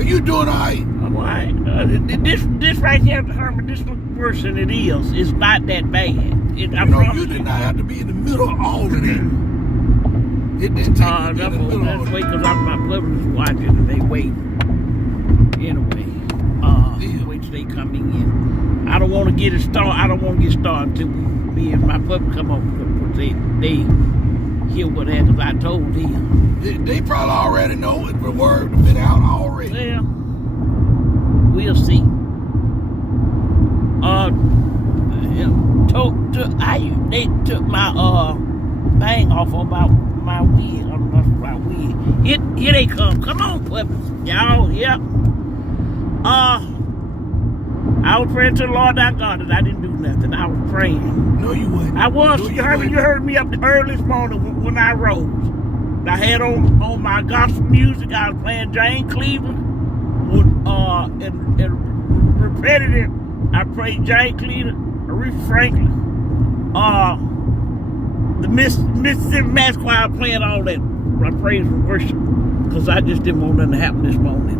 Are you doing all right? I'm all right. This right here, Herman, this looks worse than it is. It's not that bad. You did not have to be in the middle of all of that. It didn't take you to be in the middle of all of wait, that. because my public's watching and they wait. Anyway, wait till they come in. I don't want to get it started. I don't want to get started until me and my public come up because they hear what happened. I told them. They probably already know it. The word has been out already. Well, we'll see. They took my thing off on my wig. I don't know my wig. Here they come. Come on, puppies. Y'all, yep. I was praying to the Lord thy God that I didn't do nothing. I was praying. No, you wouldn't. I was. No, You heard me up early this morning when I rose. I had on my gospel music. I was playing Jane Cleveland and repetitive. I prayed Jane Cleveland, Aretha Franklin, the Mississippi Mass Choir, playing all that. I praise and worship because I just didn't want nothing to happen this morning.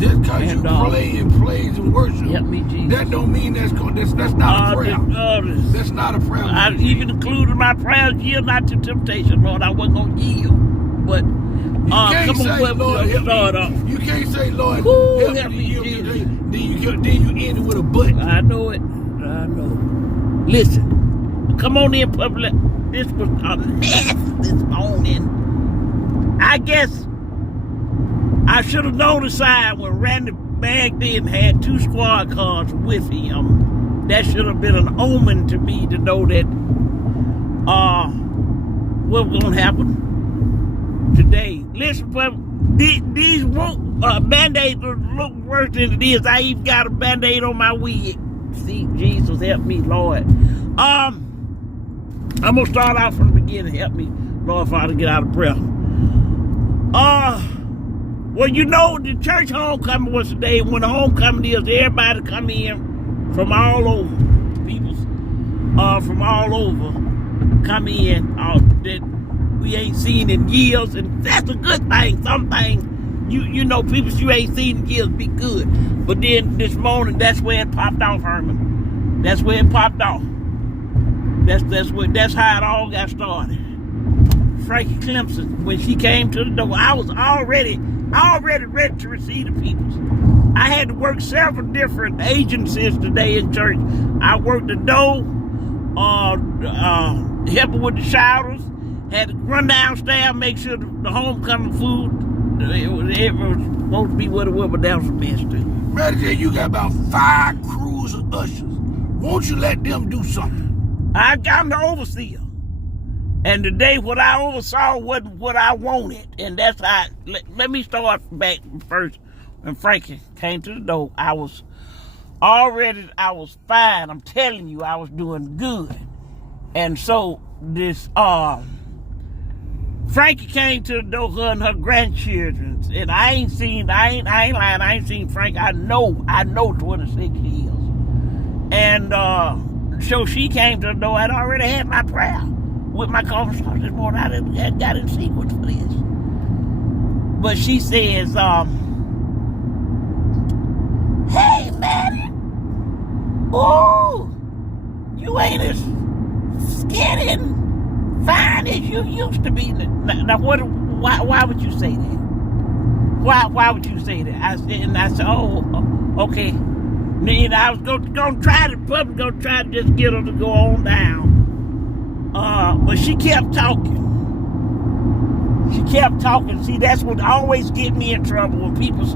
Just because you play and praise and worship, help me, Jesus. That don't mean that's not a prayer. That's not a prayer. I even included my prayers, yield not to temptation, Lord. I wasn't going to yield. But you can't say, Lord, help me. You can't say, Lord, help me to yield. Then you end it with a but. I know it. I know. Listen, come on in, public. This was a mess this morning. I guess I should have known the sign when Randy bagged in had 2 squad cars with him. That should have been an omen to me to know that what was going to happen today. Listen, these Band-Aids look worse than it is. I even got a Band-Aid on my wig. See, Jesus, help me, Lord. I'm going to start off from the beginning. Help me, Lord, Father, get out of prayer. Well, you know, the church homecoming was today. When the homecoming is, everybody come in from all over. People from all over come in that we ain't seen in years, and that's a good thing. Some things, you know, people you ain't seen in years be good. But then this morning, that's where it popped off, Herman. That's where it popped off. That's how it all got started. Frankie Clemson, when she came to the door, I was already ready to receive the peoples. I had to work several different agencies today in church. I worked the door, helping with the showers, had to run downstairs, make sure the homecoming food, it was supposed to be what it was, but that was a mess too. Brother, you got about 5 crews of ushers. Won't you let them do something? I'm the overseer. And today, what I oversaw wasn't what I wanted. And that's how, let me start back first. When Frankie came to the door, I was fine. I'm telling you, I was doing good. And so, this, Frankie came to the door, her and her grandchildren. And I ain't lying, I ain't seen Frankie. I know 26 years. And, so she came to the door, I'd already had my prayer. With my conversation this morning, I got in sequence for this. But she says, hey, man, oh, you ain't as skinny and fine as you used to be. Now why would you say that? Why would you say that? I said, oh, okay. And I was gonna try to just get her to go on down. But she kept talking. See, that's what always get me in trouble when people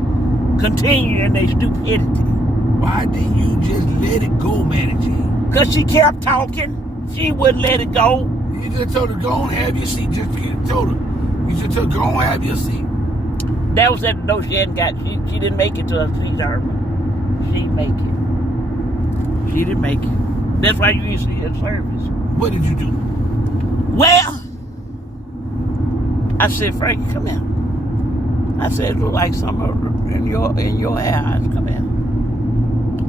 continue in their stupidity. Why didn't you just let it go, Manny G? Because she kept talking. She wouldn't let it go. You just told her, go and have your seat. You just told her, go and have your seat. That was at the door. She didn't make it to her seat, Herman. She didn't make it. She didn't make it. That's why you didn't see her service. What did you do? Well, I said, Frankie, come here. I said, it look like something in your eyes. Come here.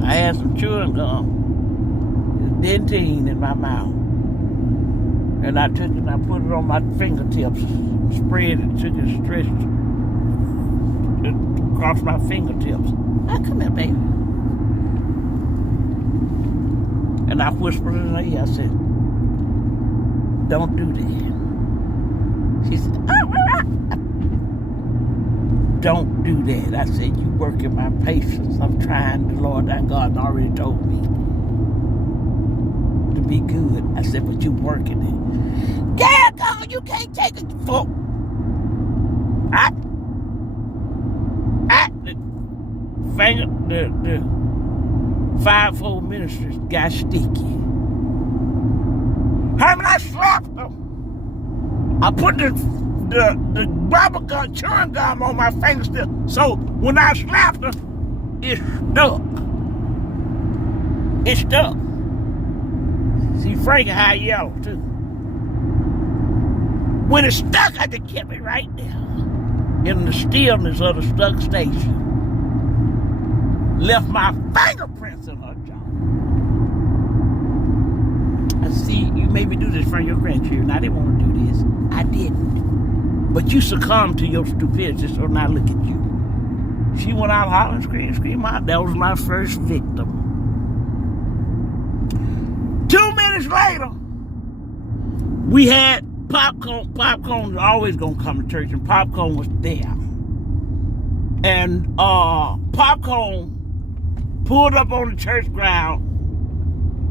I had some chewing gum, dentine in my mouth. And I took it and I put it on my fingertips, spread it, took it, stretched it across my fingertips. I come here, baby. And I whispered in her ear, I said, don't do that. She said, don't do that. I said, you working my patience. I'm trying. The Lord thy God already told me to be good. I said, but you working it. Daggone, you can't take it for. The fivefold ministers got sticky. When I slapped them, I put the bubble gum, chewing gum on my fingertip. So when I slapped her, it stuck. It stuck. See, Frankie how yellow too. When it stuck, I just kept it right there in the stillness of the stuck station. Left my fingerprints in her jaw. I see you made me do this for your grandchildren. I didn't want to do this. I didn't. But you succumbed to your stupidity, so now look at you. She went out hollering, scream out. That was my first victim. 2 minutes later, we had popcorn. Popcorn was always gonna come to church, and popcorn was there. And popcorn pulled up on the church ground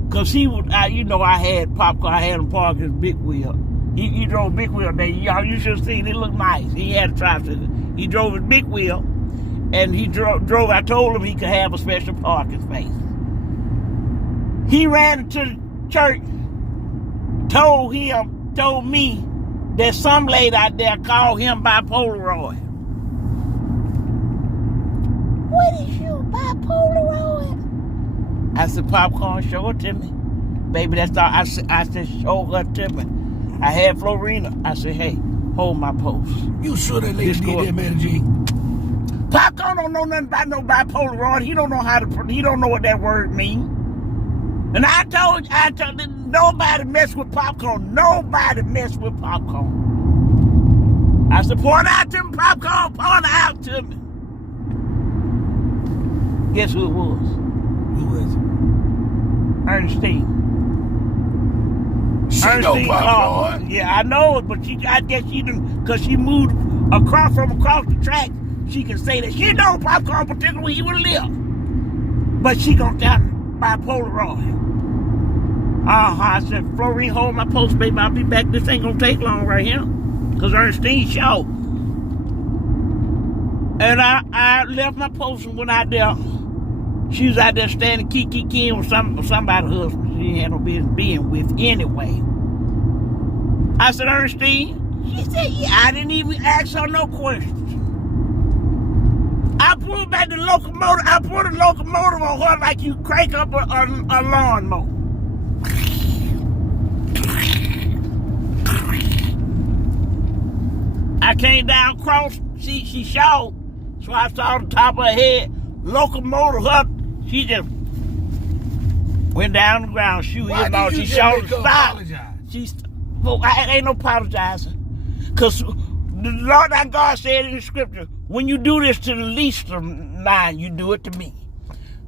because he was, I had popcorn. I had him park his big wheel. He drove a big wheel there. Y'all, you should have seen it. It looked nice. He had a tricycle. He drove his big wheel, and he drove. I told him he could have a special parking space. He ran into the church, told me that some lady out there called him bipolar. What is you, bipolar? I said, popcorn, show it to me. Baby, that's all. I said, show her to me. I had Florina. I said, hey, hold my post. You sure that lady did that, man, G? Popcorn don't know nothing about no bipolar. He don't know what that word means. And I told nobody mess with popcorn. Nobody mess with popcorn. I said, point out to me, popcorn, point out to me. Guess who it was? Who was it? Ernestine. She know popcorn. Yeah, I know it, but I guess she didn't, because she moved across the track. She can say that she know popcorn, particularly where he would live. But she gonna tell bipolar. I said, Florine, hold my post, baby. I'll be back. This ain't gonna take long right here. Because Ernestine showed. And I left my post and went out there. She was out there standing kiki with somebody's husband. She had no business being with anyway. I said, Ernestine? She said, yeah. I didn't even ask her no questions. I pulled back the locomotive. I put the locomotive on her like you crank up a lawnmower. I came down cross. She showed. So I saw the top of her head. Locomotive up. She just went down the ground. She showed stop. I ain't no apologizing. Because the Lord thy God said in the scripture, when you do this to the least of mine, you do it to me.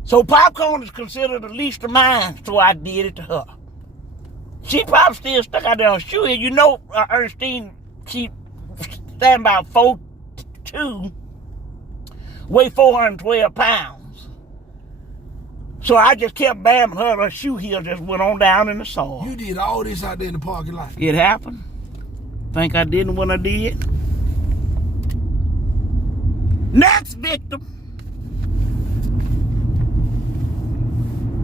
So popcorn is considered the least of mine, so I did it to her. She probably still stuck out there on shoe here. You know, Ernestine, she stand about 4'2", weigh 412 pounds. So I just kept bamming her. Her shoe heel just went on down in the soil. You did all this out there in the parking lot. It happened. Think I didn't when I did. Next victim.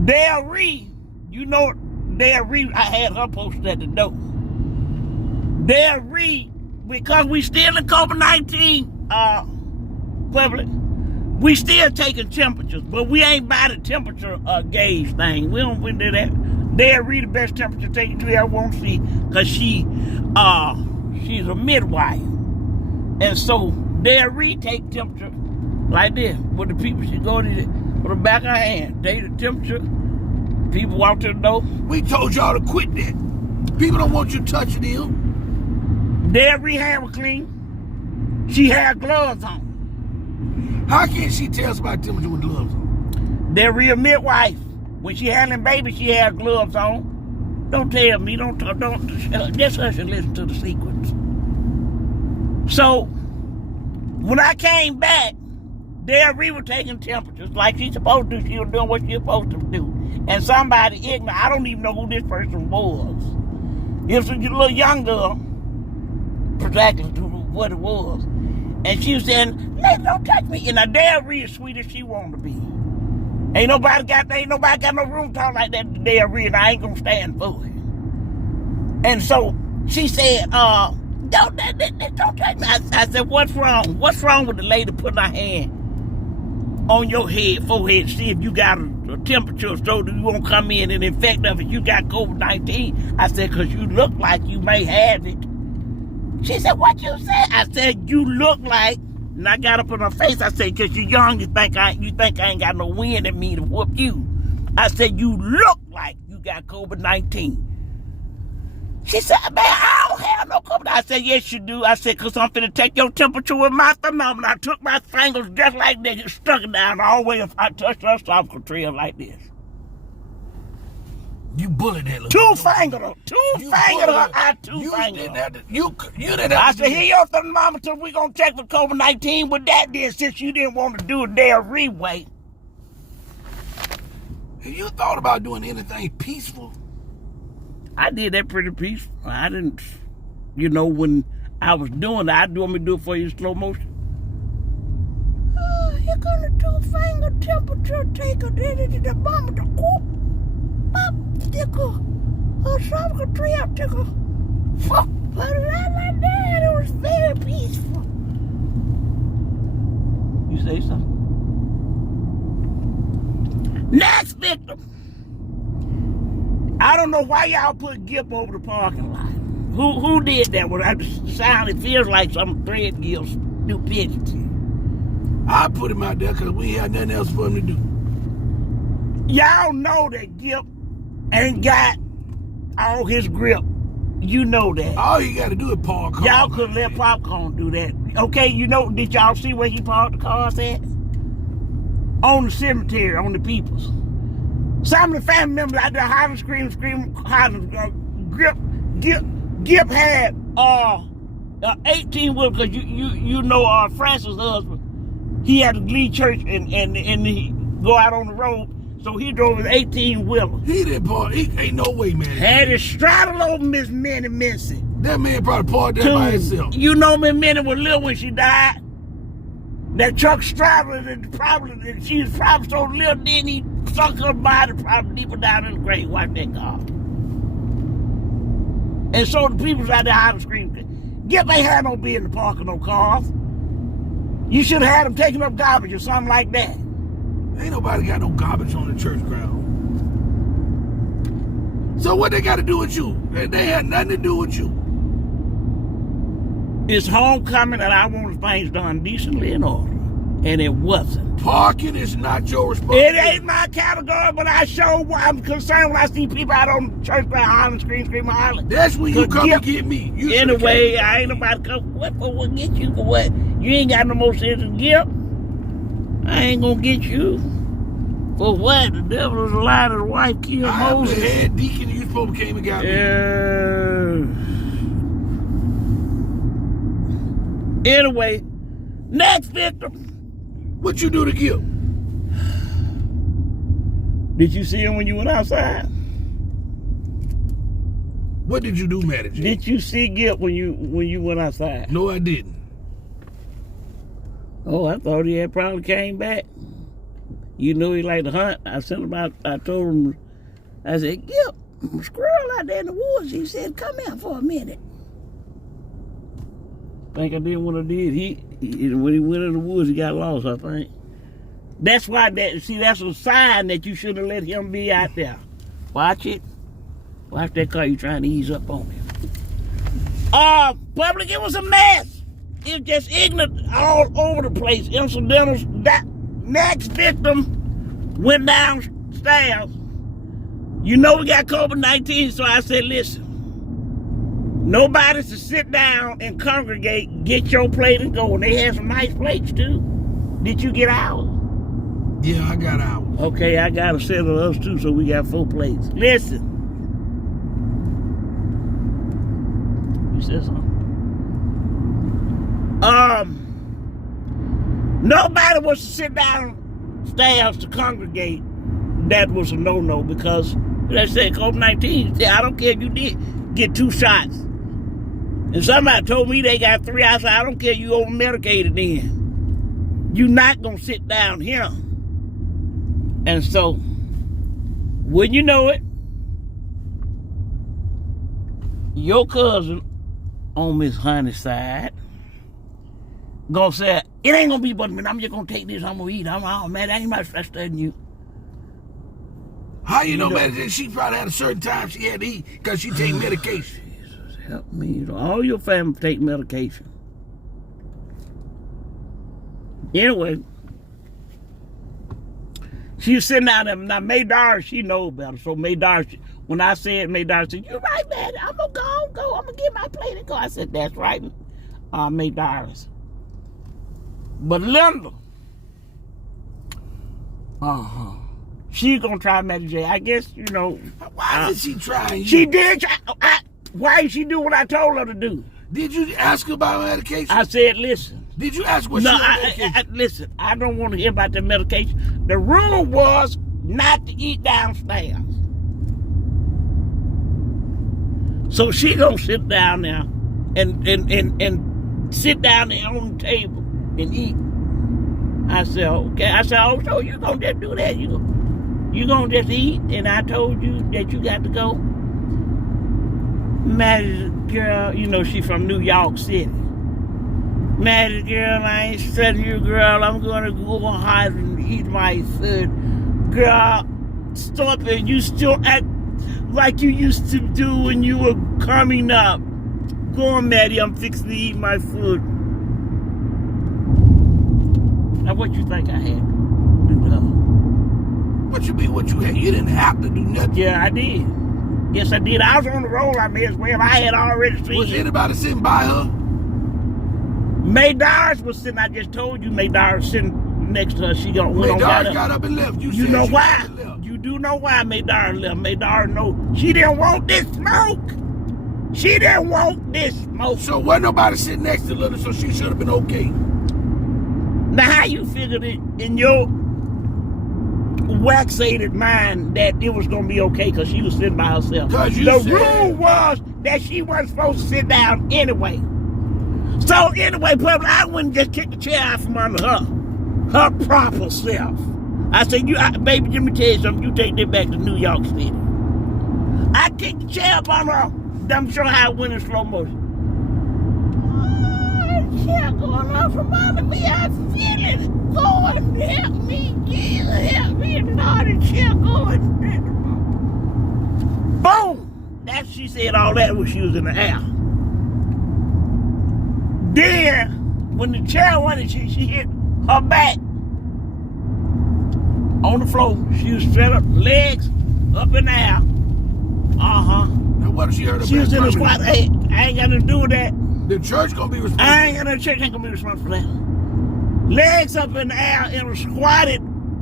Dale Reed. You know Dale Reed, I had her posted at the door. Dale Reed, because we still in COVID-19 public, we still taking temperatures, but we ain't by the temperature gauge thing. We don't do that. Dale Reed, the best temperature taking you ever want to see, because she's a midwife. And so Dale Reed take temperature like this. With the people, she go to the back of her hand, take the temperature. People walk to the door. We told y'all to quit that. People don't want you touching them. Dale Reed hand was clean. She had gloves on. How can she tell somebody temperature with gloves on? They're real midwife. When she handling baby, she has gloves on. Don't tell me. Don't. Just hush and listen to the sequence. So, when I came back, Dairy was taking temperatures like she's supposed to. She was doing what she's supposed to do. And somebody ignorant, I don't even know who this person was. It was a little young girl, exactly what it was. And she was saying, "Lady, don't touch me." And Dairy is sweet as she want to be. Ain't nobody got no room to talk like that to Dairy, and I ain't gonna stand for it. And so she said, don't touch me. I said, what's wrong? What's wrong with the lady putting her hand on your forehead, see if you got a temperature so that you won't come in and infect us if you got COVID-19. I said, because you look like you may have it. She said, what you said? I said, you look like, and I got up on her face, I said, because you're young, you think I ain't got no wind in me to whoop you. I said, you look like you got COVID-19. She said, man, I don't have no COVID. I said, yes, you do. I said, because I'm finna take your temperature with my thermometer. I took my fingers just like that, just stuck it down all the way if I touched her esophageal trail like this. You bullied that little Two fingers. I two fingers. You didn't have I to said, here your thermometer. We gonna check for COVID-19 with that then, since you didn't want to do it their way. Have you thought about doing anything peaceful? I did that pretty peaceful. I didn't, when I was doing that, you want me to do it for you in slow motion? You're gonna two-finger temperature taker, the thermometer, pop, tickle, esophageal trail tickle. But like that, it was very peaceful. You say something? Next victim. I don't know why y'all put Gip over the parking lot. Who did that? Well, it feels like some thread gill stupidity. I put him out there because we had nothing else for him to do. Y'all know that Gip ain't got all his grip. You know that. All you got to do is park. Y'all could let Popcorn do that. Okay, did y'all see where he parked the cars at? On the cemetery, on the Peoples. Some of the family members out there hollering, screaming, hollering. Gip had 18-wheeler because you know Francis' husband. He had to leave church and he go out on the road, so he drove his 18-wheeler. He didn't park. Ain't no way, man. Had it straddled over Miss Minnie Mincy. That man probably parked there by himself. You know Miss Minnie was little when she died. That truck straddled and she was probably so little, then he sunk her body probably deeper down in the grave. Watch that car. And so the people out there hollering, screaming, Gip ain't had no business parking no cars. You should have had them taking up garbage or something like that. Ain't nobody got no garbage on the church ground. So what they got to do with you? They had nothing to do with you. It's homecoming and I wanted things done decently in order. And it wasn't. Parking is not your responsibility. It ain't my category, but I'm concerned when I see people out on the church ground hollering, screaming, hollering. That's when you come and get me. Anyway, I ain't nobody come. What get you for what? You ain't got no more sense of Gip. I ain't gonna get you. For what? The devil is a lie. His wife killed Moses. I the head deacon you supposed to came and got me. Anyway, next victim. What you do to Gip? Did you see him when you went outside? What did you do, Matty? Did you see Gip when you went outside? No, I didn't. Oh, I thought he had probably came back. You know he liked to hunt. I told him, I said, Gip, a squirrel out there in the woods. He said, come here for a minute. Think I did what I did. He when he went in the woods, he got lost, I think. That's why that's a sign that you shouldn't let him be out there. Watch it. Watch that car, you trying to ease up on him. Public, it was a mess. It was just ignorant all over the place. Incidentals. That next victim went downstairs. You know we got COVID-19, so I said, listen. Nobody's to sit down and congregate, get your plate and go. And they had some nice plates too. Did you get out? Yeah, I got out. Okay, I got a set of those too, so we got 4 plates. Listen. You said something? Nobody was to sit downstairs to congregate. That was a no-no because, let's say, COVID-19, I don't care if you did get 2 shots. And somebody told me they got 3. I said, I don't care if you over-medicated then. You're not going to sit down here. And so, when you know it, your cousin on Miss Honey's side gonna say, it ain't gonna be but me. I'm just gonna take this, I'm gonna eat. Oh man, that ain't much faster than you. How you know, man? She probably had a certain time she had to eat because she take medication. Jesus, help me. All your family take medication. Anyway, she was sitting down there. Now, Maydar, she knows better. So Maydar, when I said, Maydar said, you're right, man. I'm gonna go. I'm gonna get my plate and go. I said, that's right. Maydar's. But Linda, she gonna try Mary J. I guess, you know. Why did she try you? She did. Why did she do what I told her to do? Did you ask her about medication? I said, listen. Did you ask what she on medication? Listen, I don't want to hear about the medication. The rule was not to eat downstairs. So she gonna sit down there and sit down there on the table and eat. I said, okay. I said, oh, so you gonna just do that? You gonna just eat? And I told you that you got to go. Maddie's girl, you know, she from New York City. Maddie's girl, I ain't studying you, girl. I'm gonna go on hide and eat my food. Girl, stop it. You still act like you used to do when you were coming up. Go on, Maddie, I'm fixing to eat my food. Now, what you think I had to do to her? What you mean, what you had? You didn't have to do nothing. Yeah, I did. Yes, I did. I was on the roll, I may as well. I had already seen Was anybody sitting by her? Maydars was sitting, I just told you, Maydars was sitting next to her. She got up and left. You know why? You do know why Maydars left. Maydars know she didn't want this smoke. She didn't want this smoke. So wasn't nobody sitting next to Linda, so she should have been okay. Now, how you figured it in your waxated mind that it was gonna be okay because she was sitting by herself? The rule was that she wasn't supposed to sit down anyway. So anyway, public, I wouldn't just kick the chair out from under her proper self. I said, baby, let me tell you something. You take that back to New York City. I kicked the chair up on her. I'm sure how it went in slow motion. Oh, chair going on from under me. I feel it going. Help me, Jesus, help me. Lord, the chair going. Boom! That she said all that when she was in the air. Then, when the chair went, she hit her back on the floor. She was straight up, legs up in the air. Now what if she heard about? She was in the squat. Hey, I ain't got nothing to do with that. The church gonna be responsible. The church ain't gonna be responsible for that. Legs up in the air in a squatted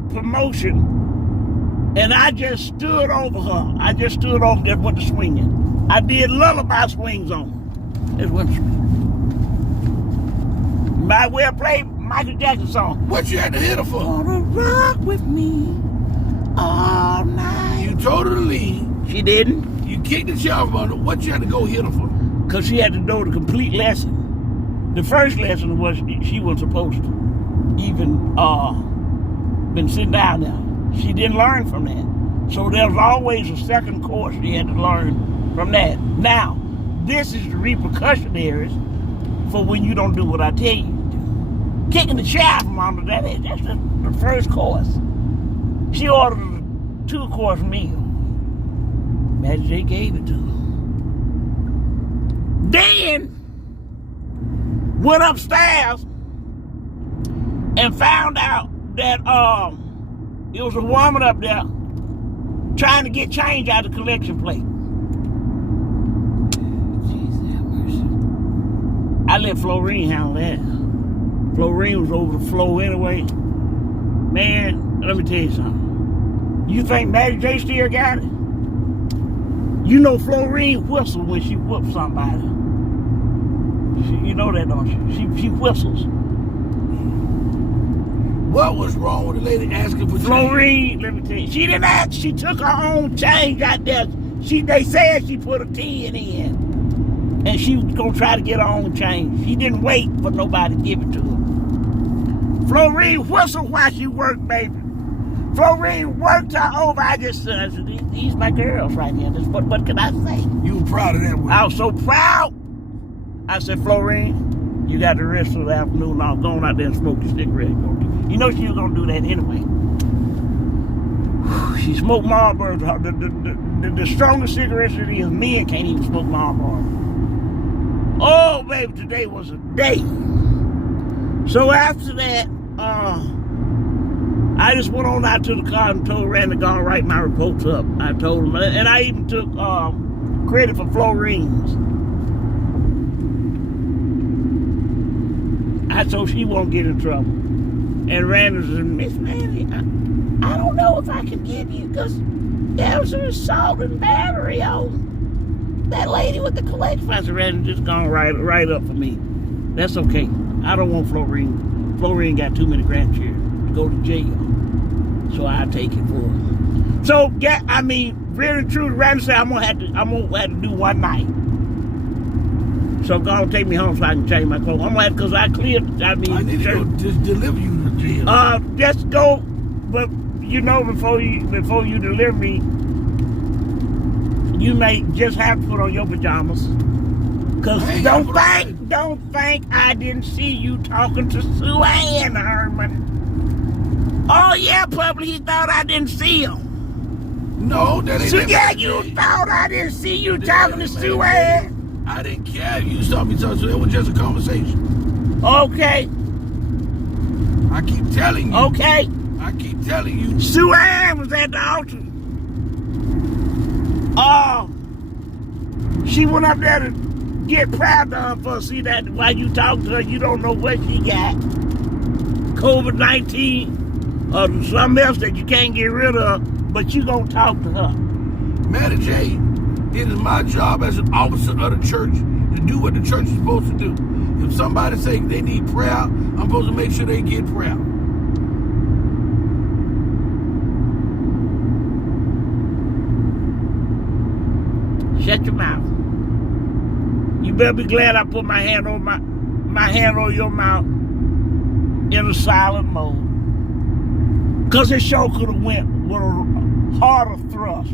promotion. And I just stood over her. I just stood over there with the swinging. I did lullaby swings on her. It wasn't swinging. Might well play Michael Jackson song. What you had to hit her for? Gonna rock with me all night. You told her to leave. She didn't. You kicked the chair off on her. What you had to go hit her for? Because she had to know the complete lesson. The first lesson was she wasn't supposed to even been sitting down there. She didn't learn from that. So there was always a second course she had to learn from that. Now, this is the repercussionaries for when you don't do what I tell you to do. Kicking the chair from under that's the first course. She ordered a 2-course meal. Magic J gave it to her. Then went upstairs and found out that it was a woman up there trying to get change out of the collection plate. Jesus have mercy. I let Florine handle that. Florine was over the floor anyway. Man, let me tell you something. You think Mary J still got it? You know Florine whistles when she whoops somebody. You know that, don't you? She whistles. What was wrong with the lady asking for Florine, let me tell you, she didn't ask. She took her own change out there. They said she put a 10 in. And she was going to try to get her own change. She didn't wait for nobody to give it to her. Florine whistled while she worked, baby. Florine worked her over. I said, these my girls right here. What can I say? You were proud of that one. I was so proud. I said, Florine, you got the rest of the afternoon off. Go on out there and smoke your cigarette. You know she was going to do that anyway. She smoked Marlboro. The strongest cigarettes it is, men can't even smoke Marlboro. Oh, baby, today was a day. So after that, I just went on out to the car and told Randy to go and write my reports up. I told him, and I even took credit for Florine's. I told she won't get in trouble. And Randy said, Miss Manny, I don't know if I can give you, because there was an assault and battery on that lady with the collection. I said, Randy, just gonna write up for me. That's okay. I don't want Florine. Florine got too many grandchildren to go to jail. So I'll take it for her. So, yeah, I mean, really true, Randy said I'm gonna have to do one night. So God take me home so I can change my clothes. I'm gonna have, because I need to go just deliver you to jail. Just go, but you know, before you deliver me, you may just have to put on your pajamas. Cause don't think I didn't see you talking to Sue Ann, Herman. Oh yeah, probably he thought I didn't see him. No, that ain't. So yeah, you thought I didn't see you talking to Sue Ann. I didn't care if you saw me talking, so it was just a conversation. Okay. I keep telling you. Okay. I keep telling you. Sue Ann was at the altar. She went up there to get prayer done for her. See that while you talk to her, you don't know what she got. COVID-19 or something else that you can't get rid of, but you gonna talk to her. Mary J, it is my job as an officer of the church to do what the church is supposed to do. If somebody say they need prayer, I'm supposed to make sure they get prayer. Shut your mouth. You better be glad I put my hand on my hand on your mouth in a silent mode. Cause it sure could have went with a harder thrust.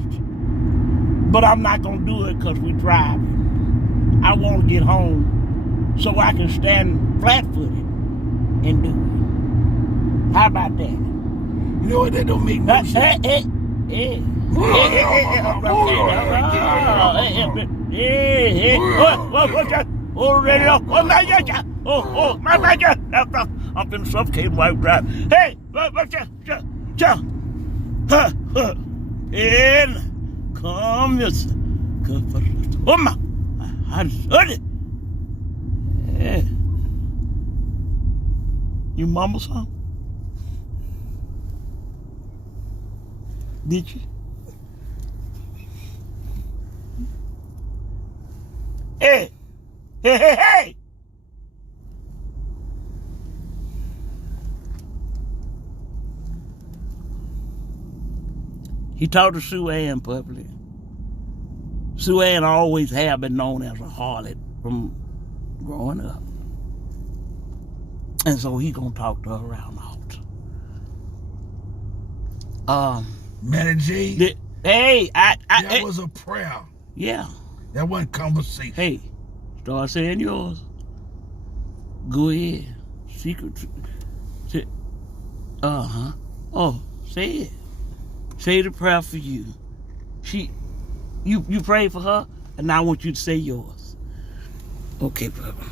But I'm not gonna do it because we're driving. I want to get home so I can stand flat-footed and do it. How about that? You know what? That don't make no sense. I'm finna suffocate while I'm driving. Hey, and come this. Oh my, I heard it. Yeah. You mumble something? Did you? Hey! Hey! He talked to Sue Ann publicly. Sue Ann always have been known as a harlot from growing up. And so he gonna talk to her around the altar. Mary J. That was a prayer. Yeah. That wasn't conversation. Hey, start saying yours. Go ahead. Secret. Oh, say it. Say the prayer for you. You prayed for her, and now I want you to say yours. Okay, brother.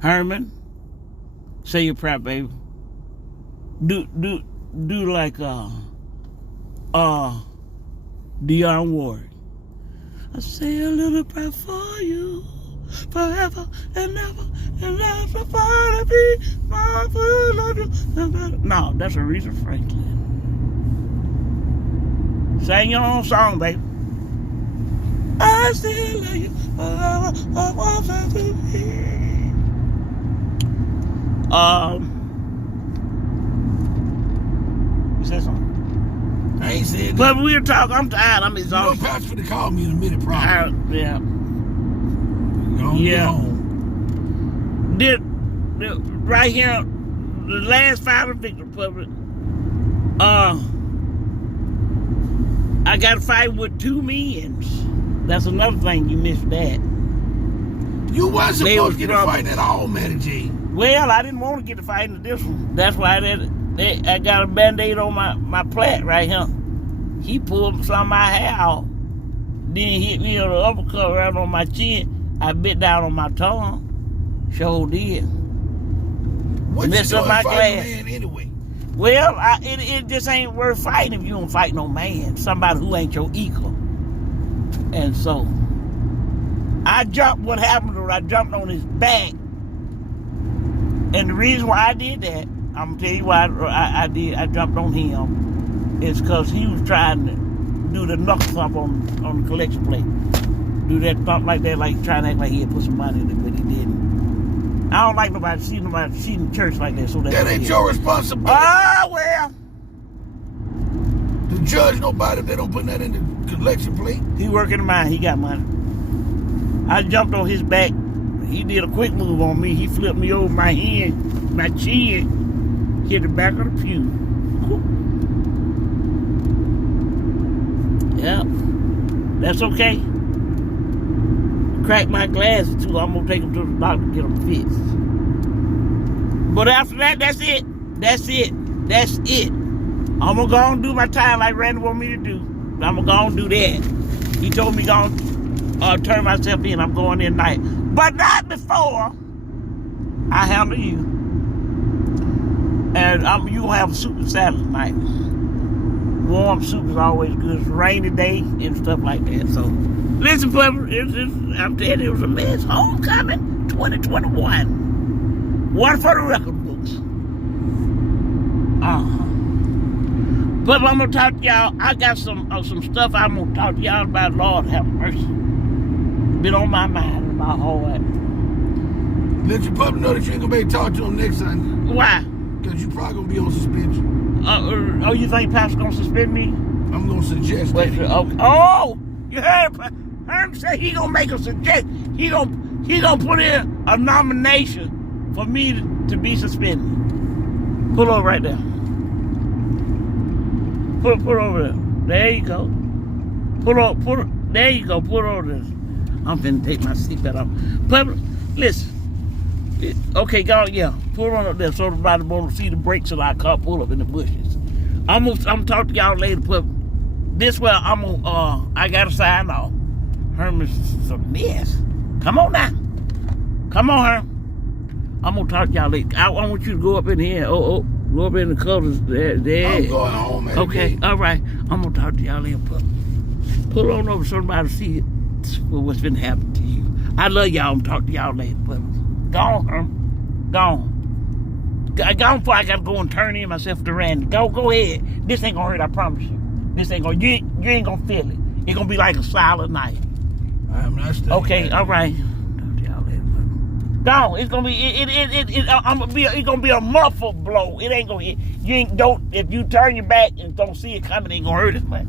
Herman, say your prayer, baby. Do like Dionne Warwick. I say a little prayer for you. forever and never, and that's a part of me, my forever. No, that's Aretha Franklin. Sing your own song, baby. I still love you forever, I want that to be. You said something? I ain't said that. But we'll talk. I'm tired. I'm exhausted. You know, Pastor to call me in a minute, probably. Yeah. Yeah. Right here, the last final victory public. I got to fight with 2 men. That's another thing you missed that. You wasn't supposed to get a fight at all, man, G. Well, I didn't want to get the fight in this one. That's why I got a Band-Aid on my plait right here. He pulled some of my hair out. Then hit me on the uppercut right on my chin. I bit down on my tongue. Sure did. What's messed up my glass. Man anyway? Well, it just ain't worth fighting if you don't fight no man. Somebody who ain't your equal. And so, I jumped. What happened was I jumped on his back. And the reason why I did that, I'm gonna tell you why I jumped on him, is because he was trying to do the knuckle thump on the collection plate. Do that thump like that, like trying to act like he had put some money in it, but he didn't. I don't like nobody seeing church like that. So that ain't your responsibility. Oh, well. To judge nobody if they don't put that in the collection plate. He working mine. He got money. I jumped on his back. He did a quick move on me. He flipped me over my hand, my chin, hit the back of the pew. Yep. That's okay. Cracked my glasses too. I'm gonna take them to the doctor to get them fixed. But after that, that's it. That's it. That's it. I'm gonna go and do my time like Randy want me to do. I'm gonna go and do that. He told me to turn myself in. I'm going in tonight. But not before I handle you. And you gonna have soup and salad tonight. Warm soup is always good. It's a rainy day and stuff like that. So, listen, I'm telling you, it was a mess. Homecoming 2021. One for the record books. But I'm gonna talk to y'all. I got some stuff I'm gonna talk to y'all about. Lord have mercy. Been on my mind and my heart. Let your public know that you ain't gonna be able to talk to him next Sunday. Why? Because you probably gonna be on suspension. You think Pastor gonna suspend me? I'm gonna suggest that. You heard him say he gonna make a suggestion. He gonna put in a nomination for me to be suspended. Pull over right there. Put over there. There you go. There you go. Put over there. I'm finna take my seatbelt off. But listen. Okay, go yeah. Pull on up there so everybody won't see the brakes of our car pull up in the bushes. I'm gonna talk to y'all later. But this way I gotta sign off. Herman's a mess. Come on now. Come on, Herman. I'm gonna talk to y'all later. I want you to go up in here. Go up in the colors there. I'm going home, man. Okay, all right. I'm gonna talk to y'all later. Pull on over so everybody see what's been happening to you. I love y'all. I'm talk to y'all later. But go on, Herman. Go on. Go on before I gotta go and turn in myself to Randy. Go ahead. This ain't gonna hurt, I promise you. This ain't gonna, you ain't gonna feel it. It's gonna be like a silent night. I'm not staying. Okay, all right. Talk to y'all later. Go on. It's gonna be, it's gonna be a muffled blow. It ain't gonna, if you turn your back and don't see it coming, it ain't gonna hurt as much.